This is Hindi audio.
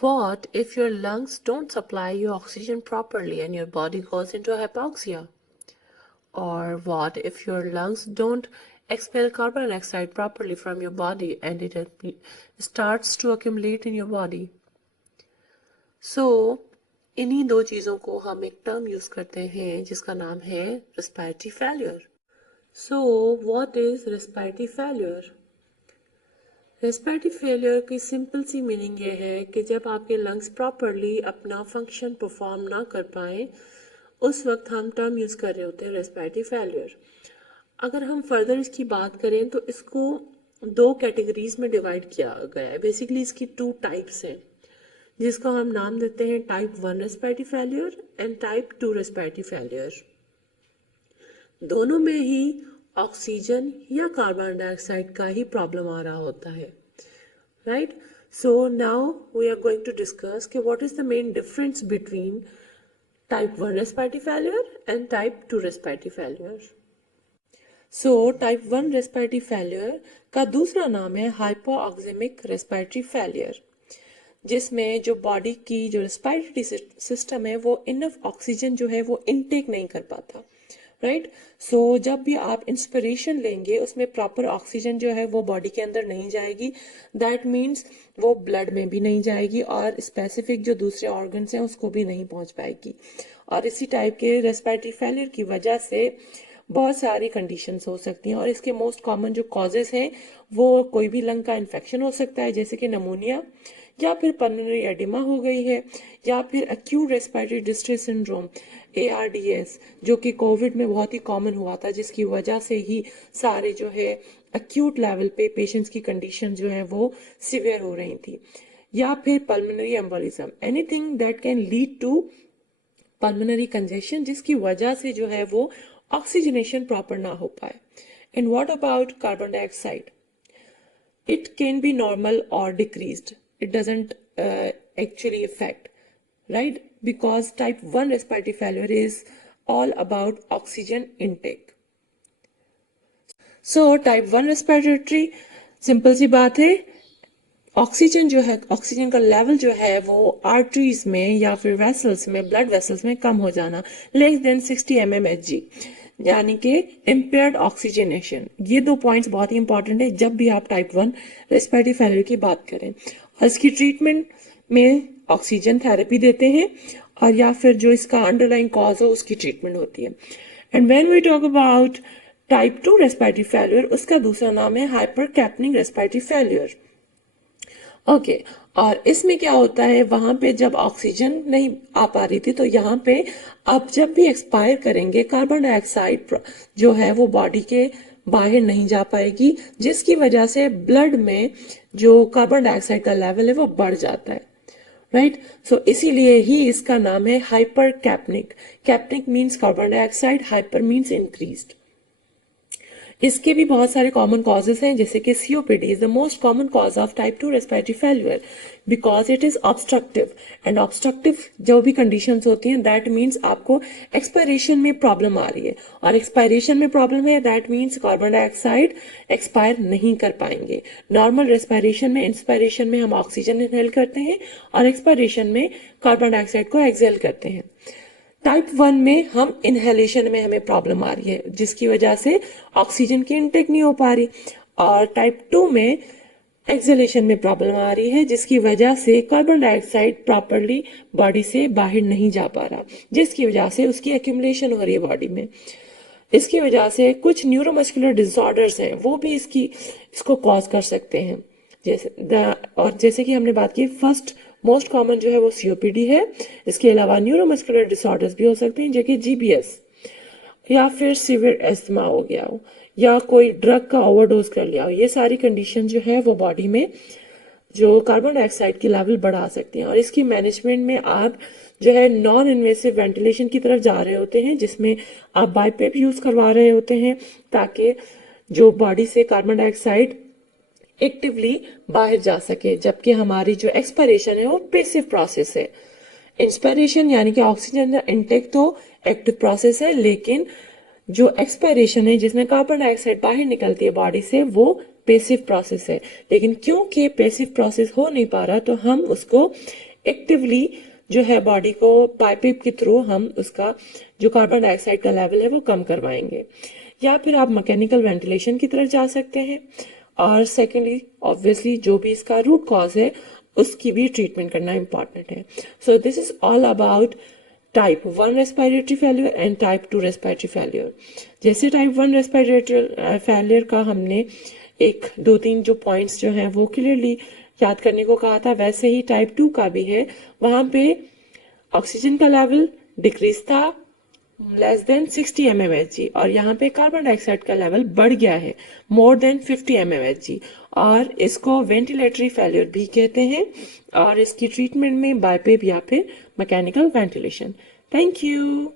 What if your lungs don't supply you oxygen properly and your body goes into hypoxia? Or what if your lungs don't expel carbon dioxide properly from your body and it starts to accumulate in your body? So, इन्हीं दो चीज़ों को हम एक टर्म यूज़ करते हैं जिसका नाम है respiratory failure. So what is respiratory failure? Respiratory failure की सिंपल सी मीनिंग ये है कि जब आपके लंग्स प्रॉपरली अपना फंक्शन परफॉर्म ना कर पाएँ उस वक्त हम टर्म यूज़ कर रहे होते हैं रेस्पिरेटरी फेलियर. अगर हम फर्दर इसकी बात करें तो इसको दो कैटेगरीज में डिवाइड किया गया है. बेसिकली इसकी टू टाइप्स हैं जिसका हम नाम देते हैं type 1 respiratory failure and type 2 respiratory failure. दोनों में ही ऑक्सीजन या कार्बन डाइऑक्साइड का ही प्रॉब्लम आ रहा होता है, right? So now we are going to discuss कि what is the main difference between type 1 respiratory failure and type 2 respiratory failure. So type 1 respiratory failure का दूसरा नाम है हाइपोऑक्सेमिक रेस्पिरेटरी फेलियर, जिसमें जो बॉडी की जो रेस्पिरेटरी सिस्टम है वो इनफ ऑक्सीजन जो है वो इनटेक नहीं कर पाता, राइट? सो जब भी आप इंस्पिरेशन लेंगे उसमें प्रॉपर ऑक्सीजन जो है वो बॉडी के अंदर नहीं जाएगी. दैट मीन्स वो ब्लड में भी नहीं जाएगी और स्पेसिफिक जो दूसरे ऑर्गन्स हैं उसको भी नहीं पहुंच पाएगी. और इसी टाइप के रेस्पिरेटरी फेलियर की वजह से बहुत सारी कंडीशंस हो सकती हैं और इसके मोस्ट कॉमन जो कॉजेज हैं वो कोई भी लंग का इन्फेक्शन हो सकता है जैसे कि नमोनिया, या फिर पल्मोनरी एडिमा हो गई है, या फिर acute respiratory distress syndrome ARDS जो कि कोविड में बहुत ही कॉमन हुआ था, जिसकी वजह से ही सारे जो है एक्यूट लेवल पे पेशेंट्स की कंडीशन जो है वो सिवियर हो रही थी. या फिर pulmonary embolism, anything that can lead to pulmonary congestion जिसकी वजह से जो है वो ऑक्सीजनेशन प्रॉपर ना हो पाए. And what about carbon dioxide? It can be normal और decreased. It doesn't actually affect, right? Because type 1 respiratory failure is all about oxygen intake. So type 1 respiratory simple सी बात है, ऑक्सीजन जो है ऑक्सीजन का लेवल जो है वो आर्टरीज में या फिर वेसल्स में ब्लड वेसल्स में कम हो जाना लेस देन 60 mmHg, यानी कि इम्पेयर्ड ऑक्सीजनेशन. ये दो पॉइंट्स बहुत ही इंपॉर्टेंट है जब भी आप टाइप 1 रेस्पिरेटरी फेलियर की बात करें. और इसकी ट्रीटमेंट में ऑक्सीजन थेरेपी देते हैं और या फिर जो इसका अंडरलाइन कॉज हो उसकी ट्रीटमेंट होती है. And when we talk about type 2 respiratory failure उसका दूसरा नाम है hypercapnic respiratory failure. Okay, और इसमें क्या होता है, वहां पे जब ऑक्सीजन नहीं आ पा रही थी तो यहाँ पे अब जब भी एक्सपायर करेंगे कार्बन डाइऑक्साइड जो है वो बॉडी के बाहर नहीं जा पाएगी जिसकी वजह से ब्लड में जो कार्बन डाइऑक्साइड का लेवल है वो बढ़ जाता है, राइट? सो इसीलिए ही इसका नाम है hypercapnic. Capnic means carbon dioxide, hyper means increased. इसके भी बहुत सारे कॉमन कॉजेज हैं जैसे कि COPD is the most common cause of type 2 respiratory failure because it is obstructive. And obstructive जो भी कंडीशंस होती हैं दैट मीन्स आपको एक्सपायरेशन में प्रॉब्लम आ रही है, और एक्सपायरेशन में प्रॉब्लम है that means carbon dioxide expire नहीं कर पाएंगे. नॉर्मल रेस्पिरेशन में इंस्पायरेशन में हम ऑक्सीजन इनहेल करते हैं और एक्सपायरेशन में कार्बन डाइऑक्साइड को एक्सहेल करते हैं. टाइप 1 में हम इनहेलेशन में हमें प्रॉब्लम आ रही है जिसकी वजह से ऑक्सीजन की इनटेक नहीं हो पा रही, और टाइप 2 में एक्सहेलेशन में प्रॉब्लम आ रही है जिसकी वजह से कार्बन डाइऑक्साइड प्रॉपरली बॉडी से बाहर नहीं जा पा रहा जिसकी वजह से उसकी एक्यूमुलेशन हो रही है बॉडी में. इसकी वजह से कुछ न्यूरोमस्कुलर डिसऑर्डर्स हैं वो भी इसको कॉज कर सकते हैं. जैसे कि हमने बात की फर्स्ट मोस्ट कॉमन जो है वो COPD है. इसके अलावा न्यूरोमस्कुलर डिसऑर्डर्स भी हो सकते हैं जो कि GBS या फिर सीवियर एस्थमा हो गया हो या कोई ड्रग का ओवरडोज कर लिया हो. ये सारी कंडीशन जो है वो बॉडी में जो कार्बन डाइऑक्साइड की लेवल बढ़ा सकती हैं, और इसकी मैनेजमेंट में आप जो है नॉन इन्वेसिव वेंटिलेशन की तरफ जा रहे होते हैं जिसमें आप बाईपेप यूज करवा रहे होते हैं ताकि जो बॉडी से कार्बन डाइऑक्साइड एक्टिवली बाहर जा सके, जबकि हमारी जो एक्सपायरेशन है वो पैसिव प्रोसेस है. इंस्पायरेशन यानी कि ऑक्सीजन इनटेक तो एक्टिव प्रोसेस है, लेकिन जो एक्सपायरेशन है जिसमें कार्बन डाइऑक्साइड बाहर निकलती है बॉडी से वो पैसिव प्रोसेस है. लेकिन क्योंकि पैसिव प्रोसेस हो नहीं पा रहा तो हम उसको एक्टिवली जो है बॉडी को पाइप के थ्रू हम उसका जो कार्बन डाइऑक्साइड का लेवल है वो कम करवाएंगे। या फिर आप मैकेनिकल वेंटिलेशन की तरफ जा सकते हैं। और सेकेंडली ऑब्वियसली जो भी इसका रूट कॉज है उसकी भी ट्रीटमेंट करना इंपॉर्टेंट है। So this is all about type 1 respiratory failure and type 2 respiratory failure. जैसे टाइप 1 रेस्पिरेटरी फेल्यूर का हमने एक दो तीन जो पॉइंट्स जो हैं वो क्लियरली याद करने को कहा था, वैसे ही टाइप 2 का भी है। वहां पे ऑक्सीजन का लेवल डिक्रीज था लेस देन 60 mmHg और यहाँ पे कार्बन डाइऑक्साइड का लेवल बढ़ गया है मोर देन 50 mmHg और इसको वेंटिलेटरी फेल्यूर भी कहते हैं और इसकी ट्रीटमेंट में बाइपेप या फिर मैकेनिकल वेंटिलेशन। Thank you.